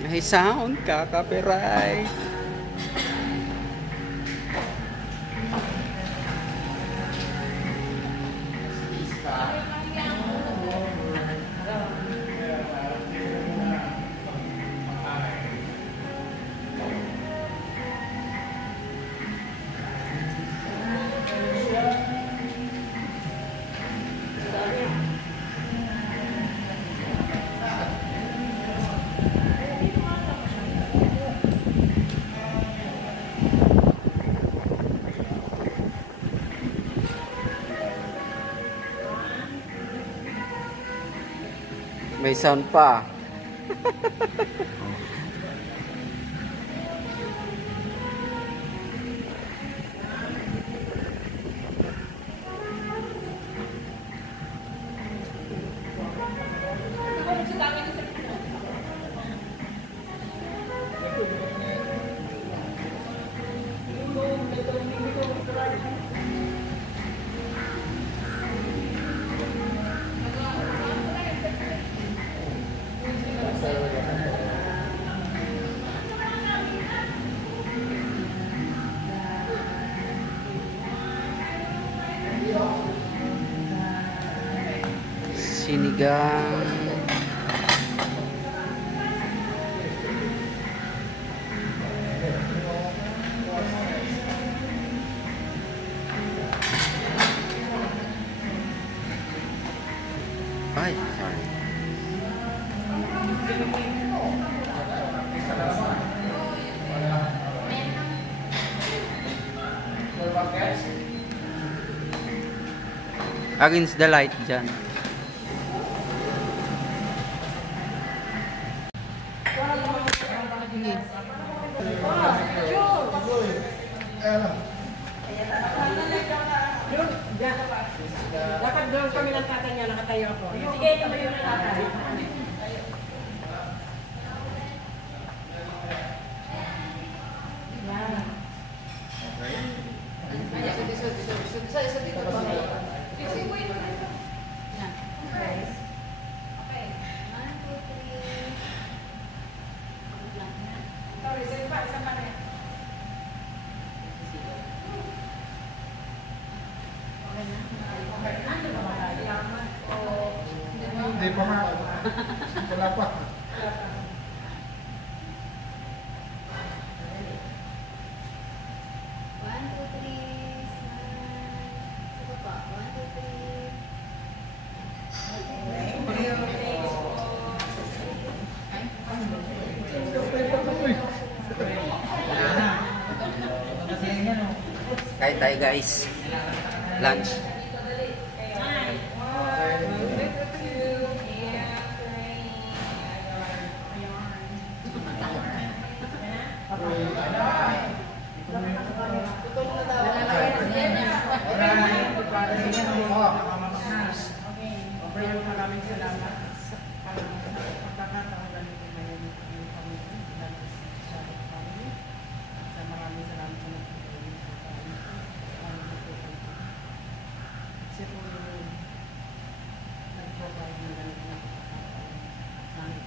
May sound ka, copyright. May sound pa. Sinigang. Ay, sorry. Against the light dyan. Dapat doon kami ng tatay niya, nakatayo ako. Sige, naman yung nakatayo. Hindi pa nga. Wala pa. Kain tayo guys. Lunch. Maraming salamat sa pagkakataon ganito ngayon ng pamilya sa family. Sa maraming salamat sa nagtutulong sa family. Kasi po yung nag-provide ng ganito na pagkakataon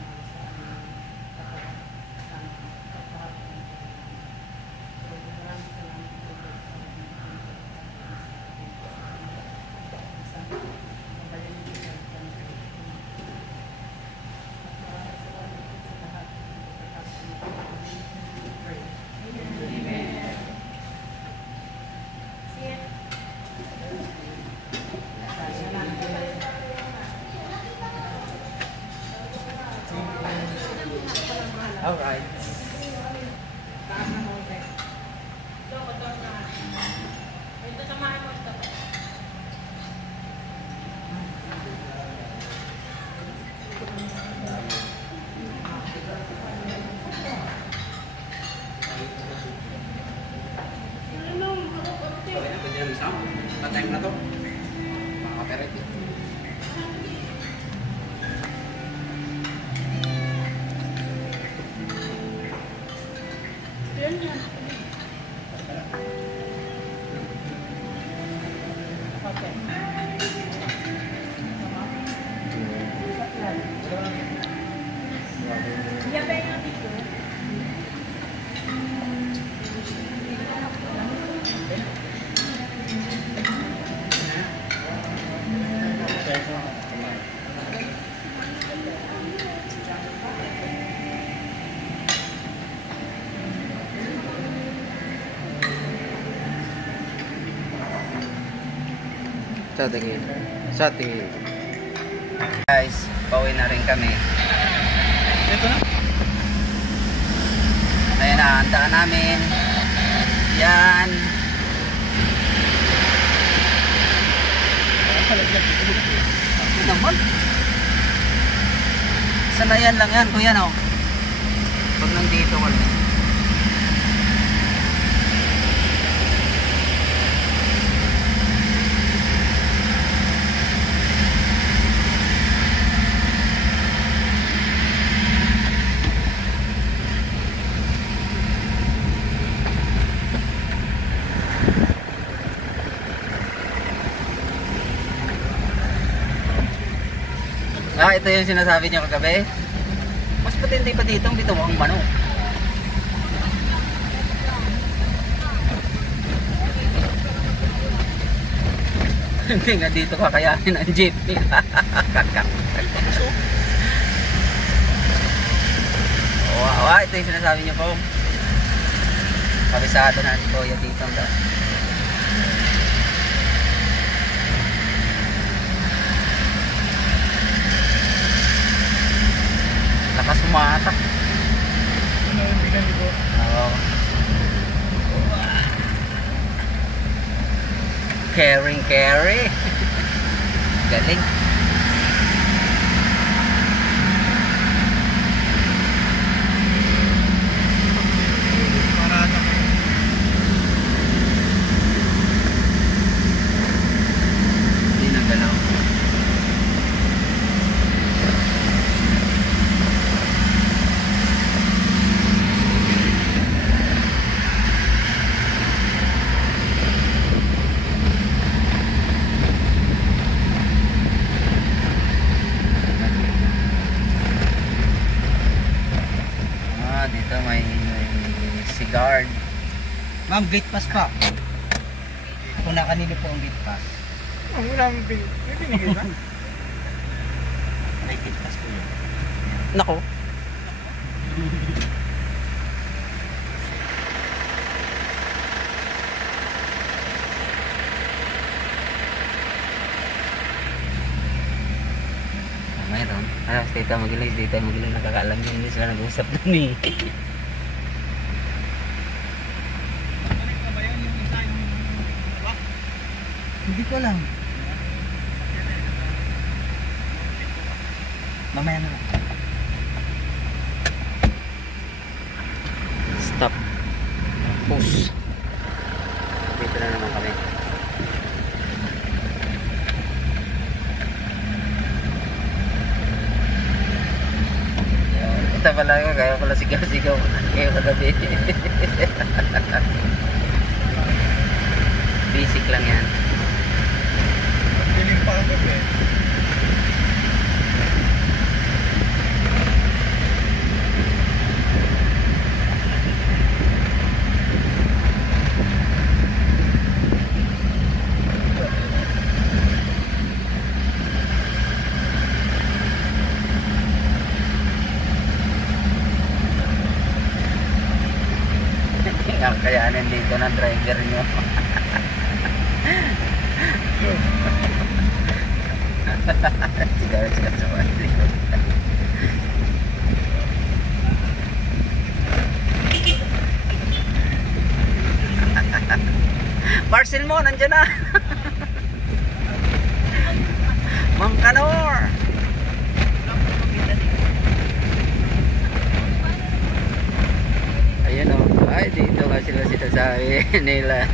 sa aming pagkakataon sa aming pagkakataon. So maraming salamat po sa All right. Time na to. Makaka-operate. Ito, tingin. Sa tingin. Guys, pauwi na rin kami. Ito na. Ayan na, ang daan namin. Yan. Ano naman? Sanayan lang yan, kuya, no? Pag nandito ka lang. Ah, ito yung sinasabi niyo kagabi. Mas patindi pa dito ang bituang manok. Hindi nga dito kakayanin ang jeep. Kakak. Wow, ito yung sinasabi niyo po. Kabisado na si Kuya dito. Nakasumatak. Ano yung bigan dito? Oo. Caring carry. Galing. Parada. Hindi nagalaw. Dito may sigard. Ma'am, gate pass pa. Kung na kanino po ang gate pass. Ang ulang binigay na. May gate pass po yun. Nako. Mayroon. Ano, tita magiling, nakakaalam yun. Hindi sila nag-usap dun eh. Hindi ko alam. Mamaya na lang. Stop. Push. Dito na naman kami. Ito pala ko, kaya pala sigaw-sigaw. Kaya kagabi. Basic lang yan. Dilim pa ako eh. Ang kayanin dito ng driver nyo. Sigaw-sigaw sa wali. Parcel mo, nandiyan na. Mang Kanor. Ayun o. Ay, dito nga sila sinasabi nila.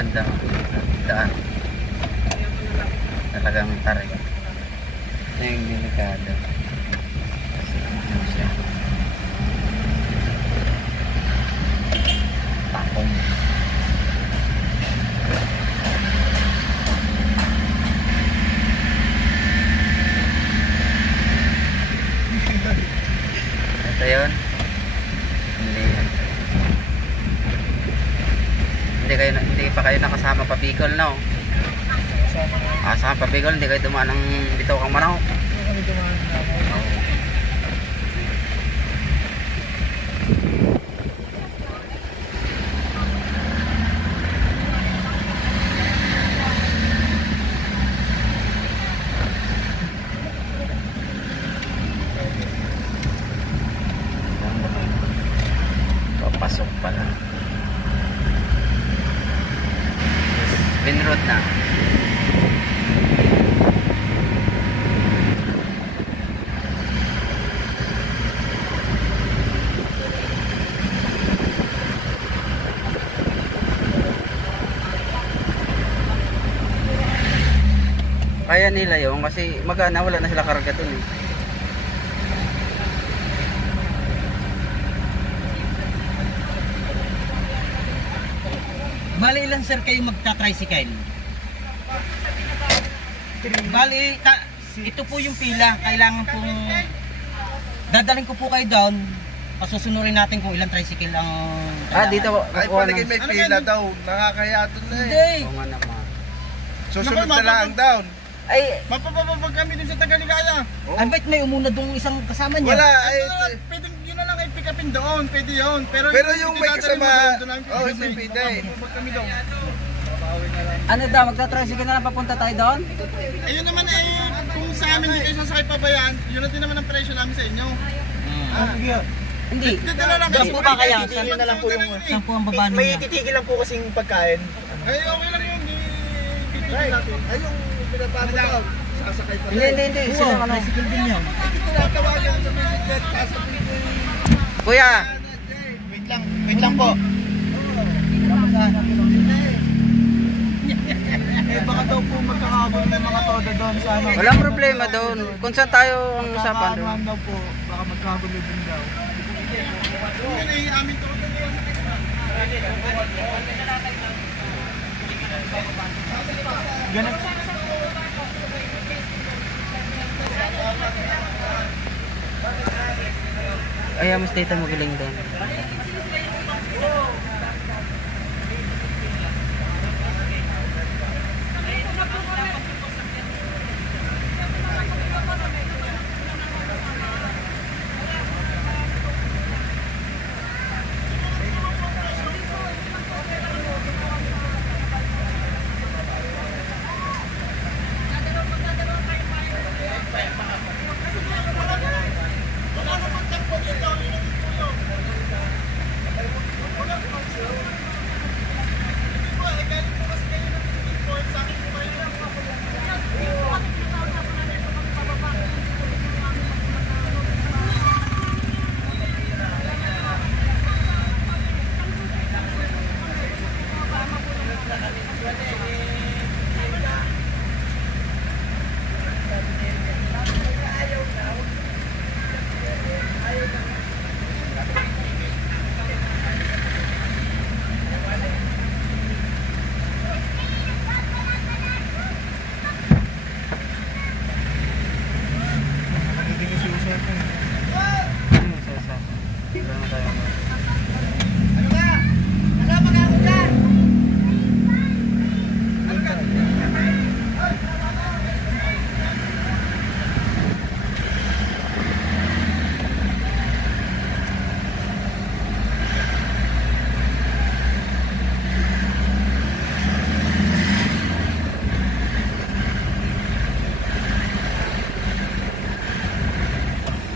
Ganda. Daan. Talagang tarik. Ito yung delikado. Kasi ano siya. Takong. Ito yun. Hindi pa kayo nakasama pa Bicol, no? Sama pa Bicol, hindi kayo dumaan ng bitaw kang manok. Papasok pala. Main road na. Kaya nila yun kasi magana wala na sila karga dun eh. Bali ilan sir kayo magta-tricycle? Bali, ito po yung pila. Kailangan pong dadalhin ko po kayo down. Pasusunurin natin kung ilang tricycle ang... Dito Ay, palagay may pila daw. Nakakaya doon na eh. Hindi! Oo nga naman. Susunod na lang down. Ay, Mapapapag kami din sa Tagaligaya. Ay, ba't may umuna doon isang kasama niya? Wala. Ay, Ay, pwedeng yun na lang i-pick upin doon. Pwede yun. Pero yung may kasama... Oo, hindi pwede. Pag kami doon. ano daw, magta-tricycle na lang papunta tayo doon? Ayun naman kung sa amin di kayo sasakay pa ba yan, yun na din naman ang presyo namin sa inyo. Hindi. Dito na lang Saan po ba kaya? Titigil na lang po yung... Saan po ang baba niya? titigil lang po kasing pagkain. Ay, okay lang yun. Titigil natin. Ay, yung pinapano daw. Sasakay pa Hindi. Sino ano? Tricycle din yun. Tinatawagan sa message. Kuya, Wait lang po. Eh baka daw po magkakabol ng mga todo doon sa ano. walang problema doon. Kung saan tayo ang usapan doon. daw po, baka magkagulo din daw. Yun ay amin to. Ganun. Ay, mas dito magaling doon.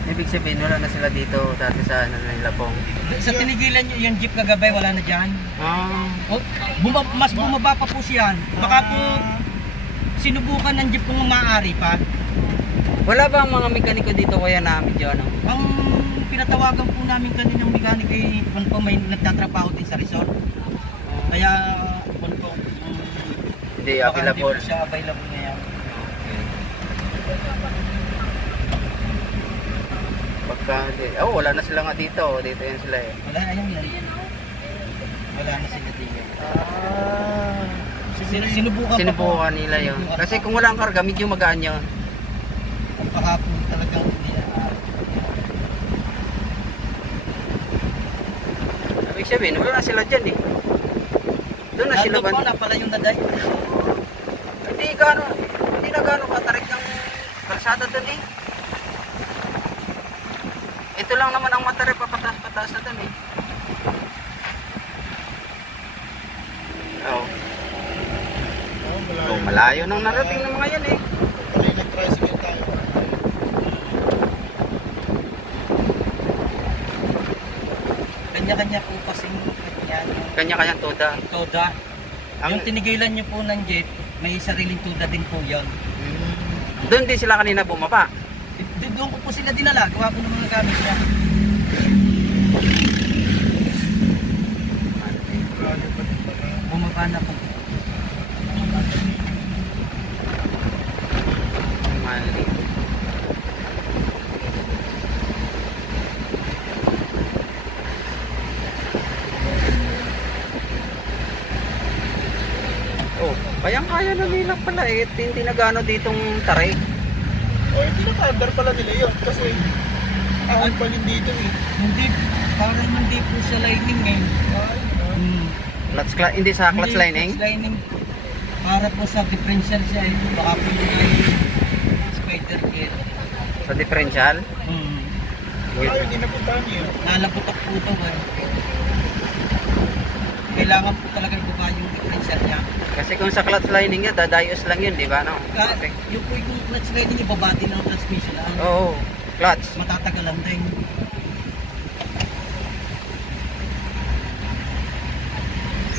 Ibig sabihin, wala na sila dito dati sa ano nila pong. Sa tinigilan nyo, yung jeep kagabay, wala na dyan. Ah. Mas bumaba pa po siyan. Baka po sinubukan ng jeep kung maaari pa. Wala ba ang mga mekaniko dito kaya namin dyan? No? Ang pinatawagan po namin kaninang mekaniko ay kung po may nagtatrabaho din sa resort. Kaya kung po Hindi Baka hindi available. po siya available ngayon. Pagka, wala na sila nga dito. Dito yan sila eh. Wala, ayun yan. Wala na sila dito. Sinubukan pa po. Sinubukan nila yun. Kasi kung wala ang karga, medyo magaan yun. Ang pakapon talagang hindi. Ibig sabihin, wala na sila dyan eh. Doon na sila Nandun po na pala yung naday. Hindi na gano'n katarik ng kalsada doon eh. Ito lang naman ang matarik papataas na doon eh. Oo. Oh, malayo nang narating ng mga yan eh. Kali nag-tricycle tayo. Kanya-kanya po kasing yan. Kanya-kanyang toda. Toda. Ang- Yung tinigilan nyo po ng jeep, may sariling toda din po yan. Doon din sila kanina bumaba. Doon ko po sila dinala. Gawa po ng mga gamit niya. Bumaba na po. Mali. Oh, kayang-kaya na nila pala eh. Hindi na gano ditong taray. O, hindi na ka-under pala nila yun. Kasi, ahon pa rin dito eh. Hindi, parang hindi po sa lining eh. Hindi sa clutch Hindi, lining. Clutch lining. Para po sa differential siya eh. Baka po yung spider gear. Sa differential. Ay, hindi napuntahan yun. Nalabutak po ito eh. Kailangan po talaga ibaba yung differential niya. Kasi kung sa clutch lining niya, dadayos lang yun, di ba? No? Kasi yung po yung clutch lining ibaba din ng transmission. Oo, clutch. Matatagalan din.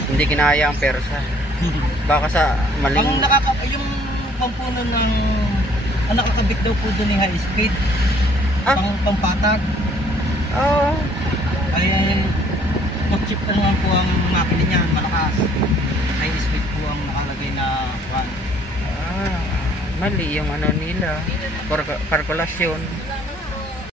Hindi kinaya ang persa. Baka sa maling... Yung pampuno ng ang nakakabit daw po doon ni high speed. Ah? Pampatag. Oo. Ay chip na naman po ang makina niya, malakas. High speed po ang nakalagay na one. Mali yung ano nila. Kalkulasyon.